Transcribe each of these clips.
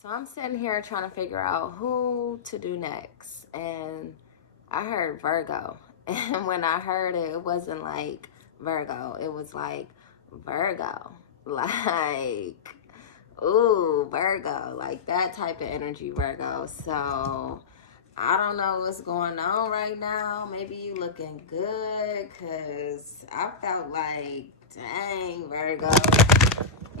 So I'm sitting here trying to figure out who to do next. And I heard Virgo. And when I heard it, it wasn't like Virgo. It was like Virgo. Like, ooh, Virgo. Like that type of energy, Virgo. So I don't know what's going on right now. Maybe you looking good because I felt like, dang, Virgo,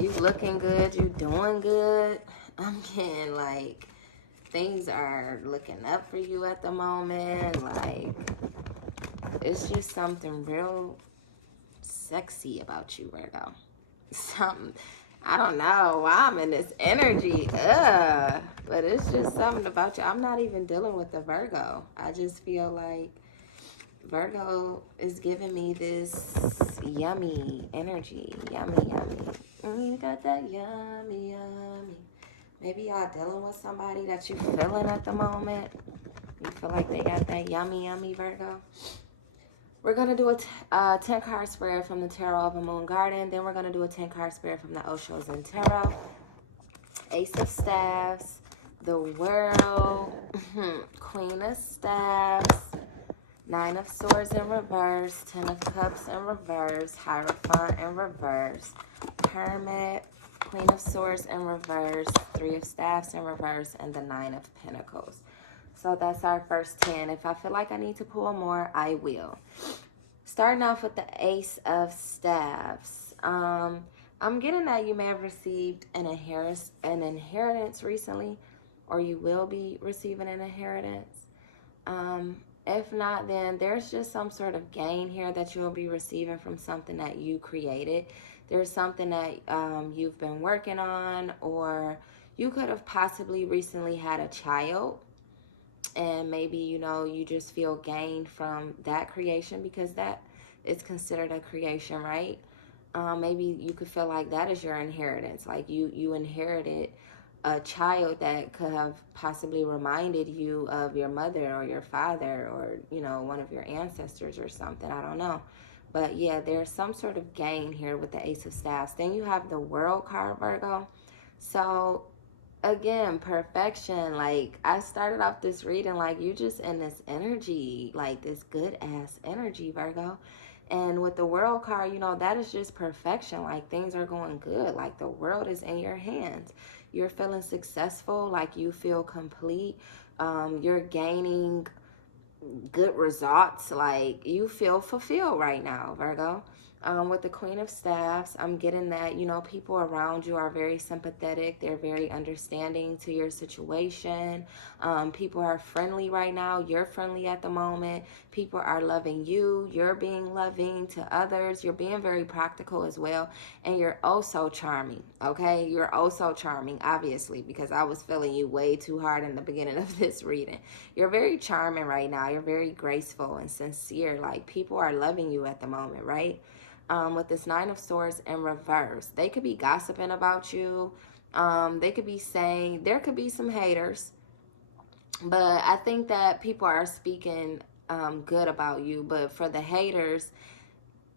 you looking good, you doing good. I'm getting like things are looking up for you at the moment. Like it's just something real sexy about you, Virgo. Something, I don't know why I'm in this energy. But it's just something about you. I'm not even dealing with the Virgo. I just feel like Virgo is giving me this yummy energy. Yummy, yummy. You got that yummy, yummy. Maybe y'all dealing with somebody that you feeling at the moment. You feel like they got that yummy, yummy, Virgo. We're going to do a 10 card spread from the Tarot of a Moon Garden. Then we're going to do a 10 card spread from the Oshos and Tarot. Ace of Staffs, the World, Queen of Staffs, Nine of Swords in reverse, Ten of Cups in reverse, Hierophant in reverse, Hermit, Queen of Swords in reverse, Three of Staffs in reverse, and the Nine of Pentacles. So that's our first 10. If I feel like I need to pull more, I will. Starting off with the Ace of Staffs. I'm getting that you may have received an inheritance recently, or you will be receiving an inheritance. If not, then there's just some sort of gain here that you'll be receiving from something that you created. There's something that you've been working on, or you could have possibly recently had a child, and maybe, you just feel gain from that creation because that is considered a creation, right? Maybe you could feel like that is your inheritance. Like you inherited a child that could have possibly reminded you of your mother or your father or, one of your ancestors or something. I don't know. But yeah, there's some sort of gain here with the Ace of Staffs. Then you have the World card, Virgo. So again, perfection. Like I started off this reading like you just in this energy, like this good ass energy, Virgo. And with the World card, that is just perfection. Like things are going good. Like the world is in your hands. You're feeling successful. Like you feel complete. You're gaining good results. Like you feel fulfilled right now, Virgo. With the Queen of Staffs, I'm getting that, people around you are very sympathetic. They're very understanding to your situation. People are friendly right now. You're friendly at the moment. People are loving you. You're being loving to others. You're being very practical as well. And you're oh so charming, okay? You're oh so charming, obviously, because I was feeling you way too hard in the beginning of this reading. You're very charming right now. You're very graceful and sincere. Like people are loving you at the moment, right? With this Nine of Swords in reverse, they could be gossiping about you. They could be saying, there could be some haters, but I think that people are speaking good about you. But for the haters,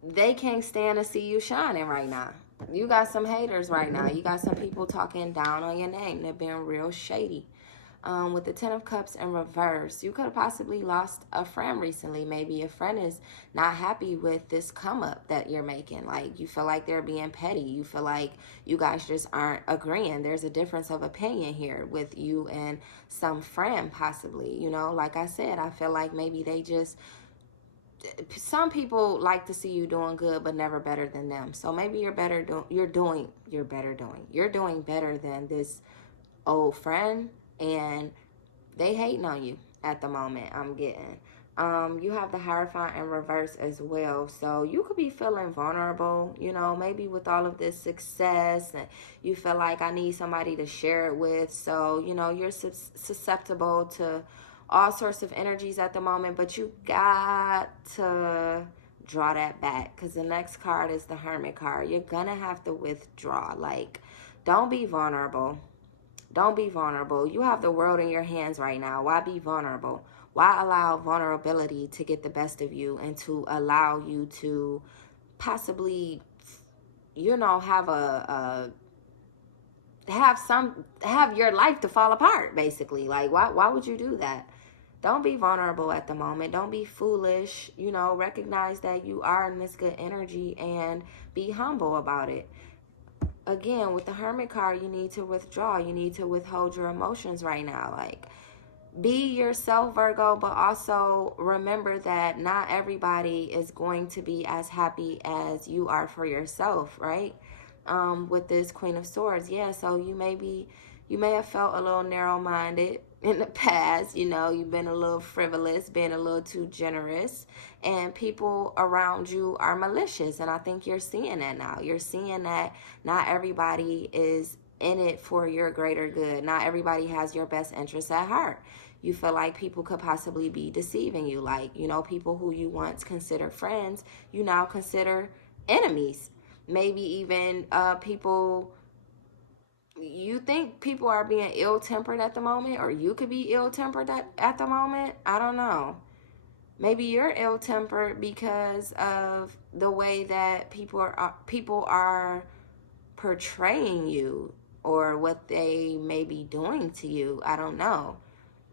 they can't stand to see you shining right now. You got some haters right now. You got some people talking down on your name. They're being real shady. With the Ten of Cups in reverse, you could have possibly lost a friend recently. Maybe a friend is not happy with this come up that you're making. Like you feel like they're being petty. You feel like you guys just aren't agreeing. There's a difference of opinion here with you and some friend possibly. Like I said, I feel like maybe they just, some people like to see you doing good but never better than them. So maybe you're doing better than this old friend, and they hating on you at the moment. I'm getting you have the Hierophant in reverse as well, so you could be feeling vulnerable, maybe with all of this success, and you feel like I need somebody to share it with. So you're susceptible to all sorts of energies at the moment, but you got to draw that back because the next card is the Hermit card. You're gonna have to withdraw. Like, don't be vulnerable. Don't be vulnerable. You have the world in your hands right now. Why be vulnerable? Why allow vulnerability to get the best of you and to allow you to possibly, have have your life to fall apart, basically. Like, why would you do that? Don't be vulnerable at the moment. Don't be foolish. You know, recognize that you are in this good energy and be humble about it. Again, with the Hermit card, you need to withdraw. You need to withhold your emotions right now. Like, be yourself, Virgo, but also remember that not everybody is going to be as happy as you are for yourself, right? With this Queen of Swords, yeah, so you may have felt a little narrow-minded in the past. You know, you've been a little frivolous, been a little too generous, and people around you are malicious, and I think you're seeing that now. You're seeing that not everybody is in it for your greater good. Not everybody has your best interests at heart. You feel like people could possibly be deceiving you. Like, you know, people who you once considered friends, you now consider enemies. Maybe even people, you think people are being ill-tempered at the moment, or you could be ill-tempered at the moment. I don't know. Maybe you're ill-tempered because of the way that people are portraying you, or what they may be doing to you. I don't know.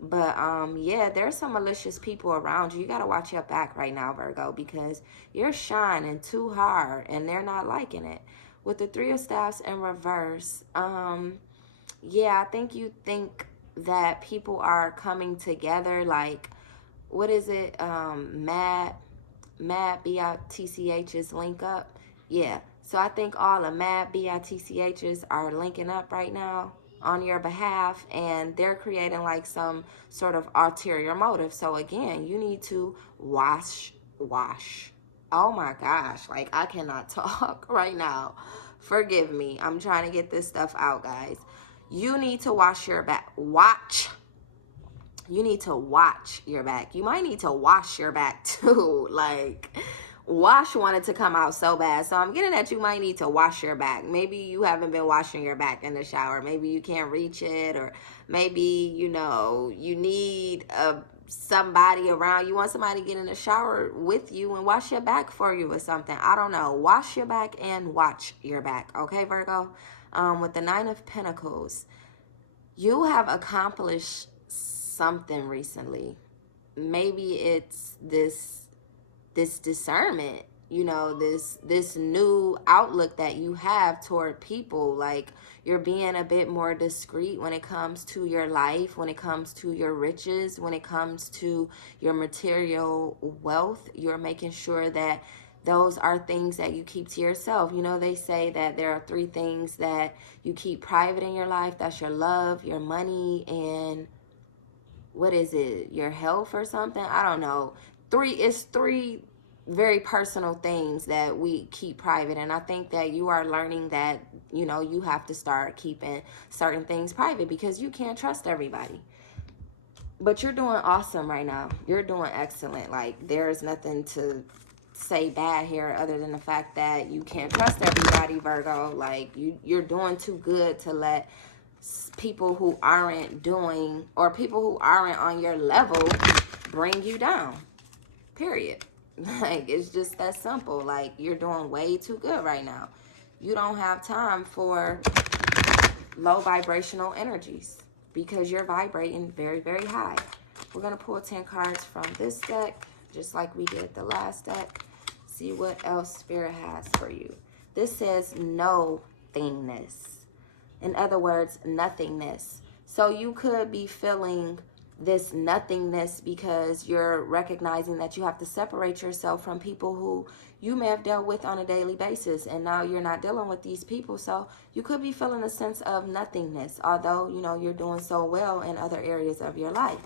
But yeah, there's some malicious people around you. You got to watch your back right now, Virgo, because you're shining too hard and they're not liking it. With the Three of Staffs in reverse, yeah, I think you think that people are coming together. Like, what is it? Mad BITCHs link up. Yeah. So I think all the Mad BITCHs are linking up right now on your behalf, and they're creating like some sort of ulterior motive. So again, you need to wash. Oh my gosh, like I cannot talk right now. Forgive me. I'm trying to get this stuff out, guys. You need to wash your back. You need to watch your back. You might need to wash your back too. Like, wash wanted to come out so bad. So I'm getting that you might need to wash your back. Maybe you haven't been washing your back in the shower. Maybe you can't reach it, or maybe, you know, you need somebody around. You want somebody to get in the shower with you and wash your back for you or something. I don't know. Wash your back and watch your back. Okay, Virgo? With the Nine of Pentacles, you have accomplished something recently. Maybe it's this discernment, you know, this new outlook that you have toward people. Like, you're being a bit more discreet when it comes to your life, when it comes to your riches, when it comes to your material wealth. You're making sure that those are things that you keep to yourself. You know, they say that there are 3 things that you keep private in your life. That's your love, your money, and what is it, your health or something? I don't know. It's three very personal things that we keep private, and I think that you are learning that, you know, you have to start keeping certain things private because you can't trust everybody. But you're doing awesome right now. You're doing excellent. Like, there's nothing to say bad here other than the fact that you can't trust everybody, Virgo. Like, you're doing too good to let people who aren't doing, or people who aren't on your level, bring you down, period. Like, it's just that simple. Like, you're doing way too good right now. You don't have time for low vibrational energies because you're vibrating very, very high. We're going to pull 10 cards from this deck, just like we did the last deck. See what else Spirit has for you. This says no-thingness. In other words, nothingness. So you could be feeling this nothingness because you're recognizing that you have to separate yourself from people who you may have dealt with on a daily basis, and now you're not dealing with these people. So you could be feeling a sense of nothingness, although, you know, you're doing so well in other areas of your life.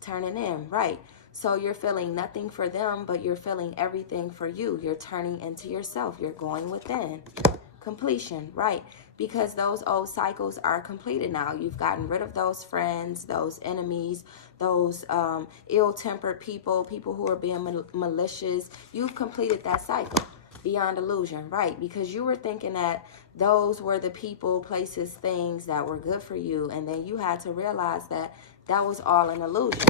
Turning in, right? So you're feeling nothing for them, but you're feeling everything for you. You're turning into yourself. You're going within. Completion, right? Because those old cycles are completed now. You've gotten rid of those friends, those enemies, those ill-tempered people who are being malicious. You've completed that cycle beyond illusion, right? Because you were thinking that those were the people, places, things that were good for you, and then you had to realize that that was all an illusion.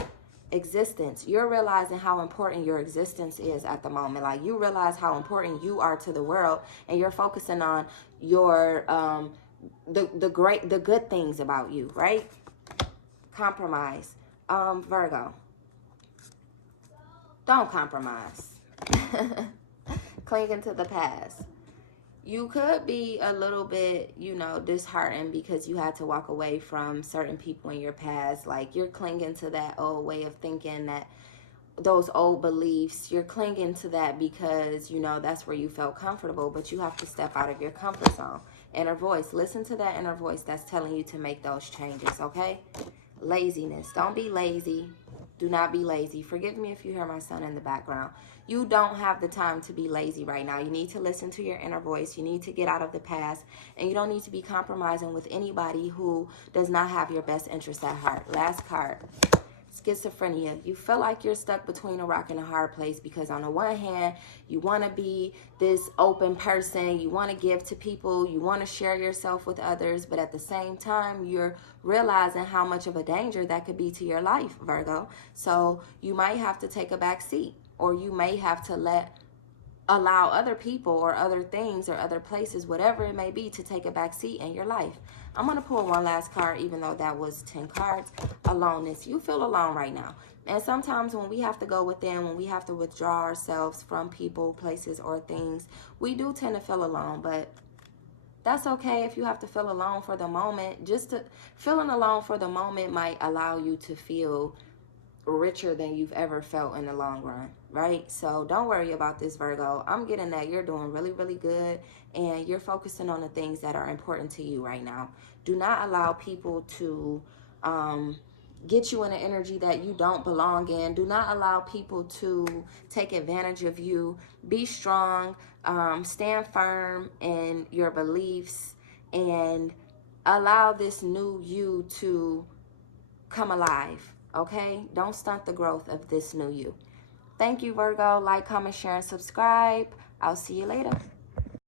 Existence. You're realizing how important your existence is at the moment. Like, you realize how important you are to the world, and you're focusing on your the good things about you, right? Compromise. Virgo, don't compromise. Clinging to the past. You could be a little bit, you know, disheartened because you had to walk away from certain people in your past. Like, you're clinging to that old way of thinking, that those old beliefs. You're clinging to that because, you know, that's where you felt comfortable, but you have to step out of your comfort zone. Inner voice. Listen to that inner voice that's telling you to make those changes, okay? Laziness. Don't be lazy. Do not be lazy. Forgive me if you hear my son in the background. You don't have the time to be lazy right now. You need to listen to your inner voice. You need to get out of the past. And you don't need to be compromising with anybody who does not have your best interest at heart. Last card. Schizophrenia. You feel like you're stuck between a rock and a hard place because on the one hand, you want to be this open person, you want to give to people, you want to share yourself with others, but at the same time, you're realizing how much of a danger that could be to your life, Virgo. So you might have to take a back seat, or you may have to allow other people or other things or other places, whatever it may be, to take a back seat in your life. I'm going to pull one last card, even though that was 10 cards. Aloneness. You feel alone right now. And sometimes when we have to go within, when we have to withdraw ourselves from people, places, or things, we do tend to feel alone. But that's okay if you have to feel alone for the moment. Feeling alone for the moment might allow you to feel richer than you've ever felt in the long run, right? So don't worry about this, Virgo. I'm getting that you're doing really, really good, and you're focusing on the things that are important to you right now. Do not allow people to get you in an energy that you don't belong in. Do not allow people to take advantage of you. Be strong, stand firm in your beliefs, and allow this new you to come alive. Okay? Don't stunt the growth of this new you. Thank you, Virgo. Like, comment, share, and subscribe. I'll see you later.